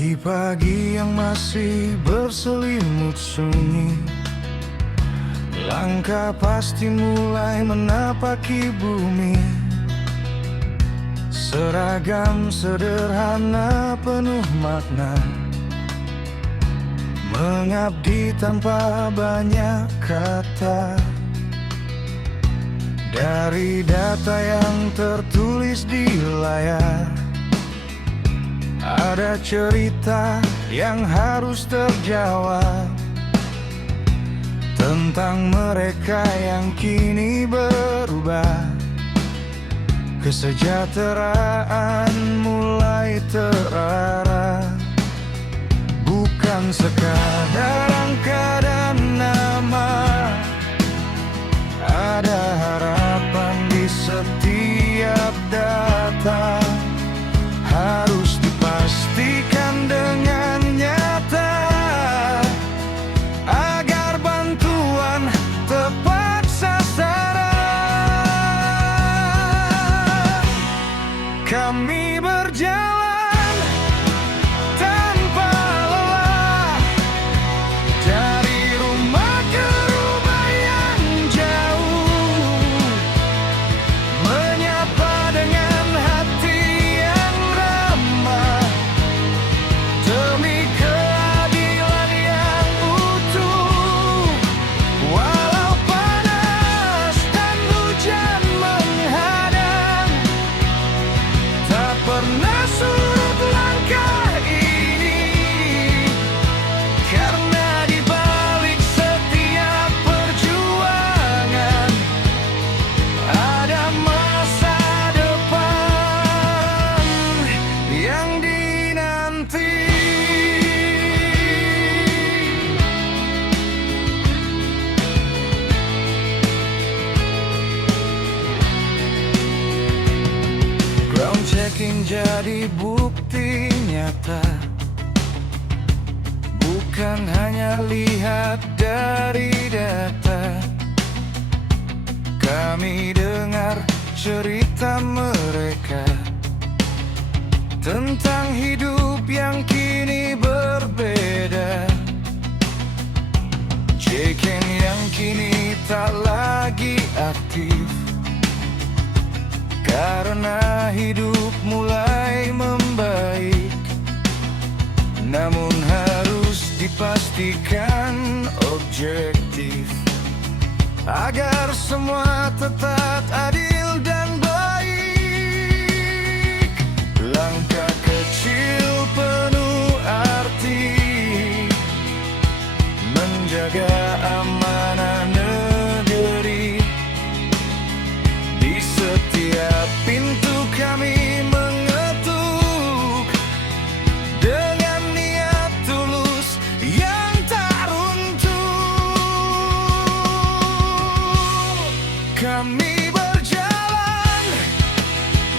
Di pagi yang masih berselimut sunyi, langkah pasti mulai menapaki bumi. Seragam sederhana penuh makna, mengabdi tanpa banyak kata. Dari data yang tertulis di layar, ada cerita yang harus terjawab tentang mereka yang kini berubah. Kesejahteraan mulai terarah, bukan sekadar angka dan nama. Ada harapan di setiap data, harus dipastikan dengan nyata agar bantuan tepat sasaran. Kami berjalan tanpa lelah, dari rumah ke rumah yang jauh, menyapa dengan hati yang ramah, demi keadilan yang utuh. Walau panas dan hujan menghadang, tak pernah surut langkah ini, karena di balik setiap perjuangan ada masa depan yang dinanti. Ground checking jadi bukti nyata, bukan hanya lihat dari data. Kami dengar cerita mereka tentang hidup yang kini berbeda. Check-in yang kini tak lagi aktif, karena hidup mulai membaik. Namun harus dipastikan objektif, agar semua tetap adil dan baik. Langkah kecil penuh arti, menjaga amanah negeri. Di setiap pintu kami mengetuk dengan niat tulus yang tak runtuh. Kami berjalan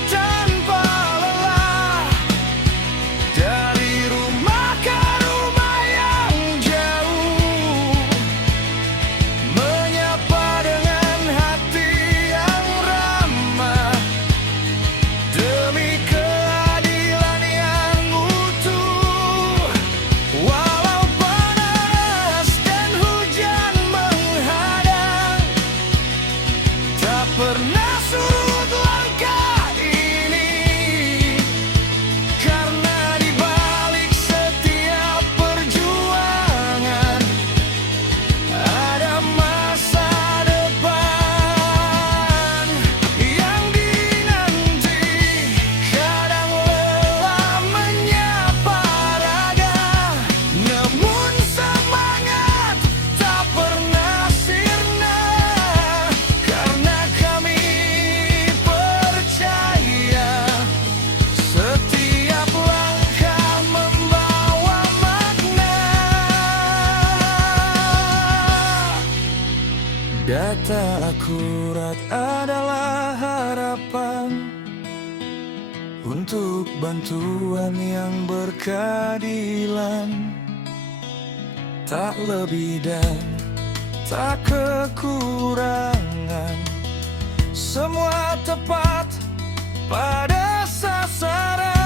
tanpa lelah, dari rumah ke rumah yang jauh, menyapa dengan hati yang ramah, demi keadilan yang utuh. Walau panas dan hujan menghadang, tak pernah surut langkah ini, karena di balik setiap perjuangan ada masa depan yang dinanti. Kadang lelah menyapa raga, namun semangat tak pernah sirna, karena kami percaya setiap langkah membawa makna. Data akurat adalah harapan untuk bantuan yang berkeadilan, tak lebih dan tak kekurangan. Semua tepat pada sasaran.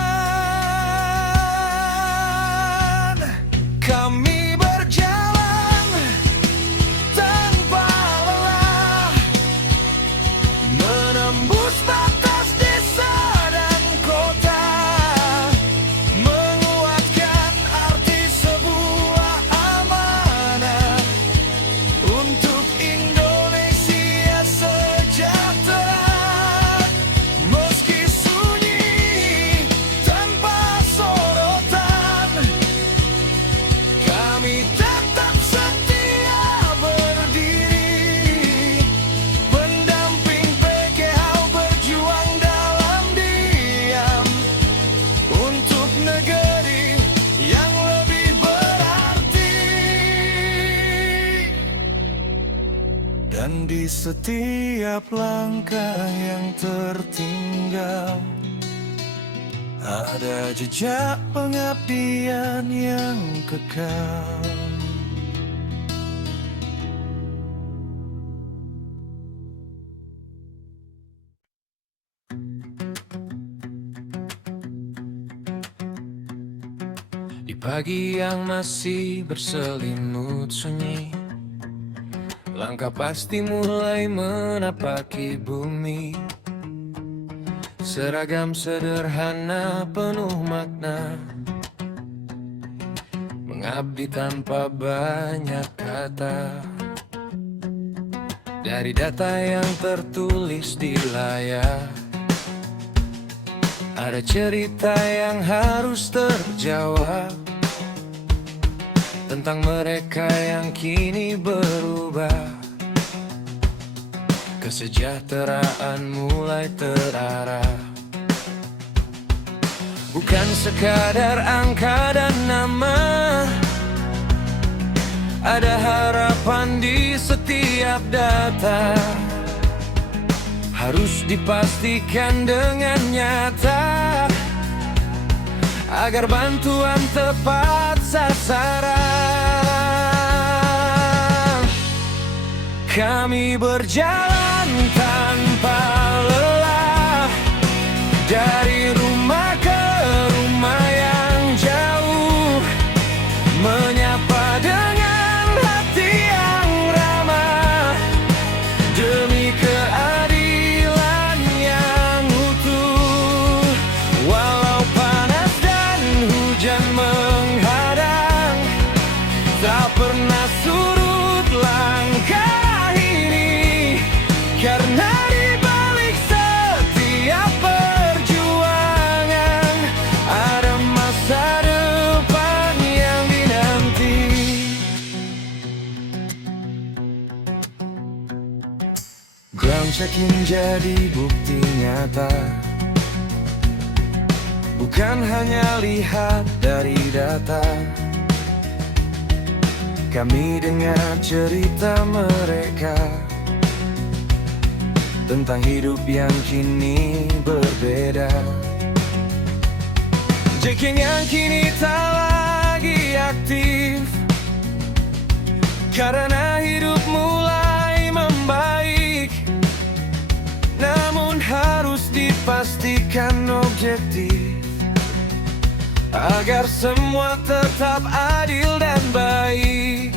Dan di setiap langkah yang tertinggal ada jejak pengabdian yang kekal. Di pagi yang masih berselimut sunyi, langkah pasti mulai menapaki bumi. Seragam sederhana penuh makna, mengabdi tanpa banyak kata. Dari data yang tertulis di layar, ada cerita yang harus terjawab tentang mereka yang kini berubah. Kesejahteraan mulai terarah, bukan sekadar angka dan nama. Ada harapan di setiap data, harus dipastikan dengan nyata agar bantuan tepat sasaran. Kami berjalan tanpa lelah, dari rumah ke rumah yang jauh, menyapa dengan hati yang ramah, demi keadilan yang utuh. Walau panas dan hujan menghadang, tak pernah surut langkah ini, karena di balik setiap perjuangan ada masa depan yang dinanti. Ground checking jadi bukti nyata, bukan hanya lihat dari data. Kami dengar cerita mereka tentang hidup yang kini berbeda. Checking yang kini tak lagi aktif, karena hidup mulai membaik. Namun harus dipastikan objektif, agar semua tetap adil dan baik.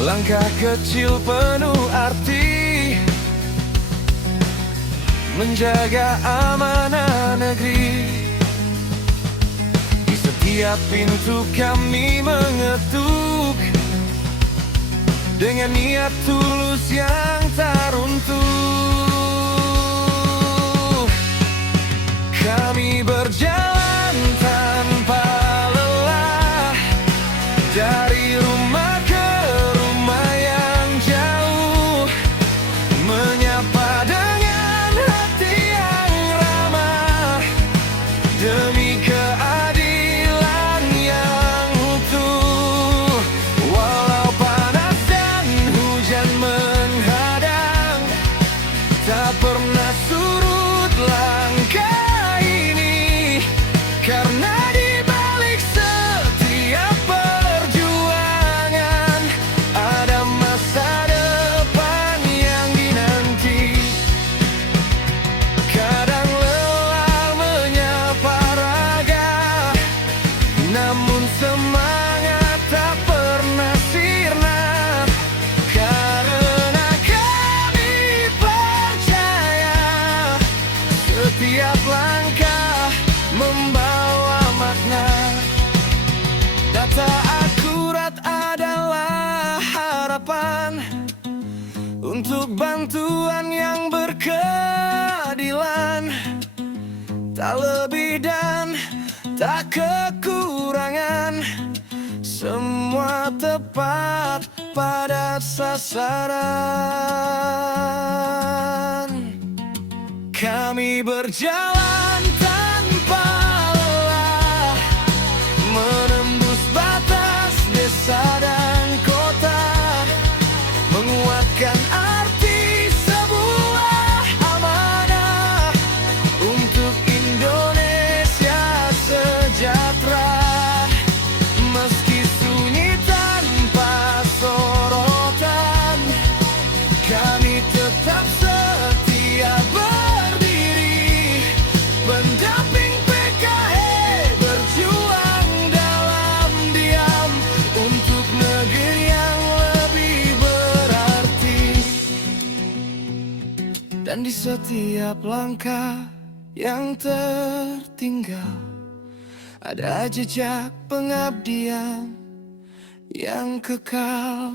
Langkah kecil penuh arti, menjaga amanah negeri. Di setiap pintu kami mengetuk, dengan niat tulus yang tak runtuh. Kami berjalan tanpa lelah, dari rumah ke rumah yang jauh, menyapa dengan hati yang ramah, demi keadilan yang utuh. Walau panas dan hujan menghadang, tak pernah surut langkah ini, karena di balik setiap perjuangan ada masa depan yang dinanti. Kadang lelah menyapa raga, namun semangat tak pernah sirna, karena kami percaya setiap langkah membawa makna. Data akurat adalah harapan untuk bantuan yang berkeadilan, tak lebih dan tak kekurangan, semua tepat pada sasaran. Kami berjalan tanpa lelah, menembus batas desa dan kota, Dan di setiap langkah yang tertinggal ada jejak pengabdian yang kekal.